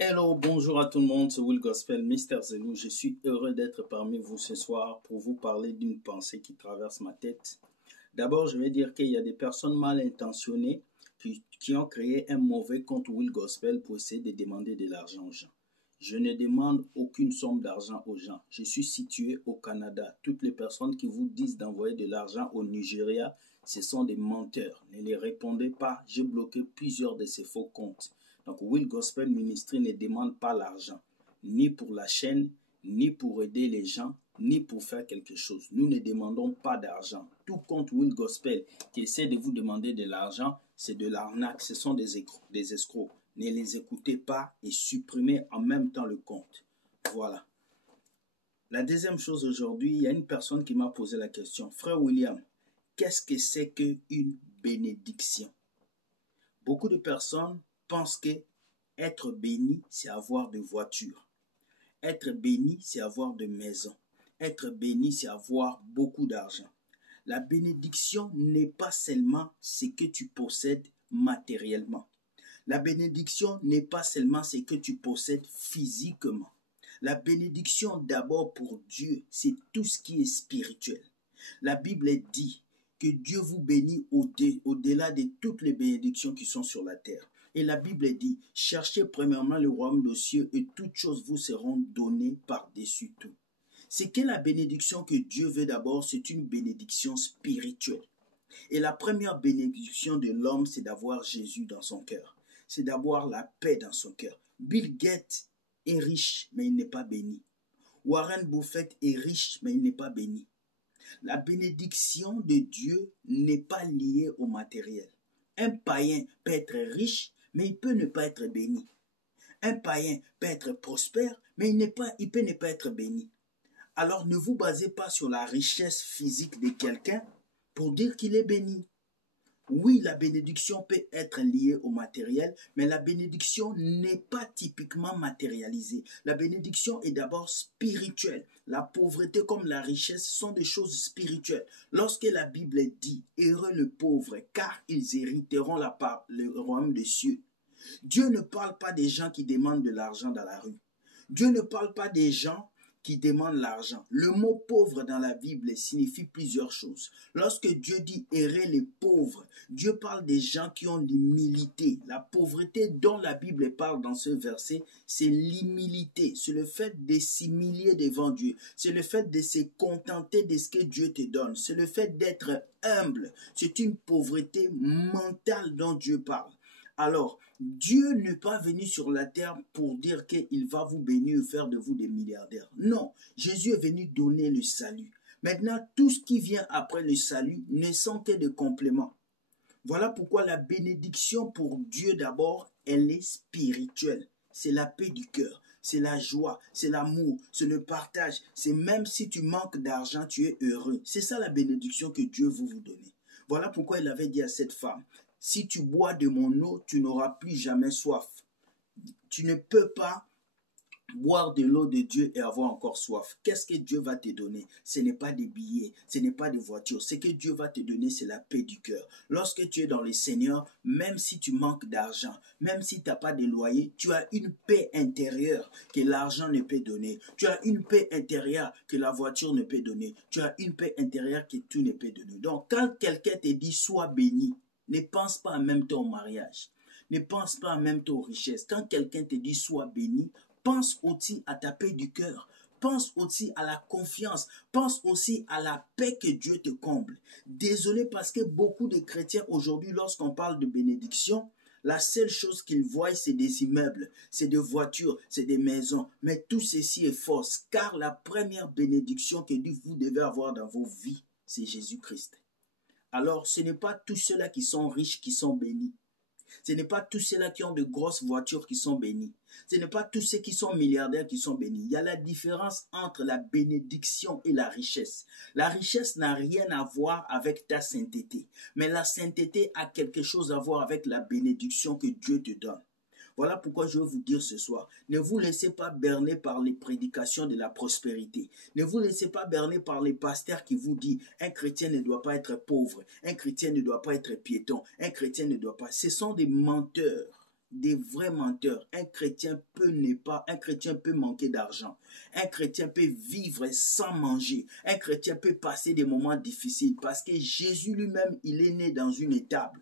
Hello, bonjour à tout le monde, c'est Will Gospel, Mister Zelou. Je suis heureux d'être parmi vous ce soir pour vous parler d'une pensée qui traverse ma tête. D'abord, je vais dire qu'il y a des personnes mal intentionnées qui ont créé un mauvais compte Will Gospel pour essayer de demander de l'argent aux gens. Je ne demande aucune somme d'argent aux gens. Je suis situé au Canada. Toutes les personnes qui vous disent d'envoyer de l'argent au Nigeria, ce sont des menteurs. Ne les répondez pas. J'ai bloqué plusieurs de ces faux comptes. Donc, Will Gospel Ministry ne demande pas l'argent, ni pour la chaîne, ni pour aider les gens, ni pour faire quelque chose. Nous ne demandons pas d'argent. Tout compte Will Gospel qui essaie de vous demander de l'argent, c'est de l'arnaque, ce sont des escrocs. Ne les écoutez pas et supprimez en même temps le compte. Voilà. La deuxième chose aujourd'hui, il y a une personne qui m'a posé la question. Frère William, qu'est-ce que c'est qu'une bénédiction? Beaucoup de personnes pensent que être béni, c'est avoir de voitures. Être béni, c'est avoir de maisons. Être béni, c'est avoir beaucoup d'argent. La bénédiction n'est pas seulement ce que tu possèdes matériellement. La bénédiction n'est pas seulement ce que tu possèdes physiquement. La bénédiction d'abord pour Dieu, c'est tout ce qui est spirituel. La Bible dit que Dieu vous bénit au-delà de toutes les bénédictions qui sont sur la terre. Et la Bible dit, cherchez premièrement le royaume des cieux et toutes choses vous seront données par-dessus tout. C'est que la bénédiction que Dieu veut d'abord, c'est une bénédiction spirituelle. Et la première bénédiction de l'homme, c'est d'avoir Jésus dans son cœur. C'est d'avoir la paix dans son cœur. Bill Gates est riche, mais il n'est pas béni. Warren Buffett est riche, mais il n'est pas béni. La bénédiction de Dieu n'est pas liée au matériel. Un païen peut être riche, mais il peut ne pas être béni. Un païen peut être prospère, mais il peut ne pas être béni. Alors ne vous basez pas sur la richesse physique de quelqu'un pour dire qu'il est béni. Oui, la bénédiction peut être liée au matériel, mais la bénédiction n'est pas typiquement matérialisée. La bénédiction est d'abord spirituelle. La pauvreté comme la richesse sont des choses spirituelles. Lorsque la Bible dit « Heureux le pauvre, car ils hériteront le royaume des cieux », Dieu ne parle pas des gens qui demandent de l'argent dans la rue. Dieu ne parle pas des gens qui demandent l'argent. Le mot pauvre dans la Bible signifie plusieurs choses. Lorsque Dieu dit errer les pauvres, Dieu parle des gens qui ont l'humilité. La pauvreté dont la Bible parle dans ce verset, c'est l'humilité. C'est le fait de s'humilier devant Dieu. C'est le fait de se contenter de ce que Dieu te donne. C'est le fait d'être humble. C'est une pauvreté mentale dont Dieu parle. Alors, Dieu n'est pas venu sur la terre pour dire qu'il va vous bénir et faire de vous des milliardaires. Non, Jésus est venu donner le salut. Maintenant, tout ce qui vient après le salut ne sont que des compléments. Voilà pourquoi la bénédiction pour Dieu d'abord, elle est spirituelle. C'est la paix du cœur, c'est la joie, c'est l'amour, c'est le partage. C'est même si tu manques d'argent, tu es heureux. C'est ça la bénédiction que Dieu veut vous donner. Voilà pourquoi il avait dit à cette femme, si tu bois de mon eau, tu n'auras plus jamais soif. Tu ne peux pas boire de l'eau de Dieu et avoir encore soif. Qu'est-ce que Dieu va te donner? Ce n'est pas des billets, ce n'est pas des voitures. Ce que Dieu va te donner, c'est la paix du cœur. Lorsque tu es dans le Seigneur, même si tu manques d'argent, même si tu n'as pas de loyer, tu as une paix intérieure que l'argent ne peut donner. Tu as une paix intérieure que la voiture ne peut donner. Tu as une paix intérieure que tout ne peut donner. Donc, quand quelqu'un te dit « sois béni », ne pense pas en même temps au mariage. Ne pense pas en même temps aux richesses. Quand quelqu'un te dit « sois béni », pense aussi à ta paix du cœur. Pense aussi à la confiance. Pense aussi à la paix que Dieu te comble. Désolé parce que beaucoup de chrétiens aujourd'hui, lorsqu'on parle de bénédiction, la seule chose qu'ils voient, c'est des immeubles, c'est des voitures, c'est des maisons. Mais tout ceci est fausse, car la première bénédiction que vous devez avoir dans vos vies, c'est Jésus-Christ. Alors, ce n'est pas tous ceux-là qui sont riches qui sont bénis. Ce n'est pas tous ceux-là qui ont de grosses voitures qui sont bénis. Ce n'est pas tous ceux qui sont milliardaires qui sont bénis. Il y a la différence entre la bénédiction et la richesse. La richesse n'a rien à voir avec ta sainteté. Mais la sainteté a quelque chose à voir avec la bénédiction que Dieu te donne. Voilà pourquoi je veux vous dire ce soir, ne vous laissez pas berner par les prédications de la prospérité. Ne vous laissez pas berner par les pasteurs qui vous disent un chrétien ne doit pas être pauvre, un chrétien ne doit pas être piéton, un chrétien ne doit pas. Ce sont des menteurs. des vrais menteurs. Un chrétien peut manquer d'argent. Un chrétien peut vivre sans manger. Un chrétien peut passer des moments difficiles parce que Jésus lui-même, il est né dans une étable.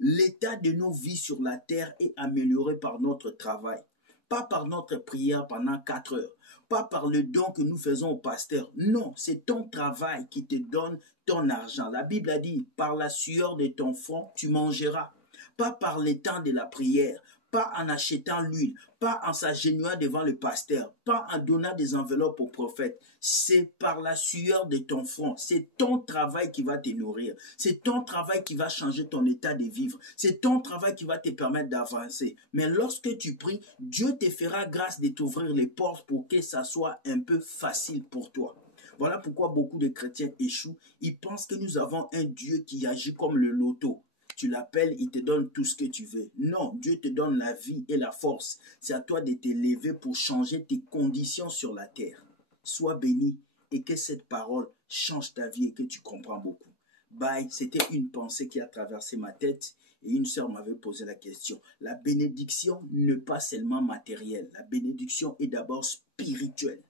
L'état de nos vies sur la terre est amélioré par notre travail. Pas par notre prière pendant 4 heures. Pas par le don que nous faisons au pasteur. Non, c'est ton travail qui te donne ton argent. La Bible a dit, par la sueur de ton front, tu mangeras. Pas par le temps de la prière, pas en achetant l'huile, pas en s'agenouillant devant le pasteur, pas en donnant des enveloppes au prophète. C'est par la sueur de ton front. C'est ton travail qui va te nourrir. C'est ton travail qui va changer ton état de vivre. C'est ton travail qui va te permettre d'avancer. Mais lorsque tu pries, Dieu te fera grâce de t'ouvrir les portes pour que ça soit un peu facile pour toi. Voilà pourquoi beaucoup de chrétiens échouent. Ils pensent que nous avons un Dieu qui agit comme le loto. Tu l'appelles, il te donne tout ce que tu veux. Non, Dieu te donne la vie et la force. C'est à toi de te lever pour changer tes conditions sur la terre. Sois béni et que cette parole change ta vie et que tu comprends beaucoup. Bye, c'était une pensée qui a traversé ma tête et une sœur m'avait posé la question. La bénédiction n'est pas seulement matérielle. La bénédiction est d'abord spirituelle.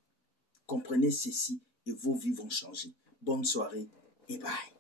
Comprenez ceci et vos vies vont changer. Bonne soirée et bye.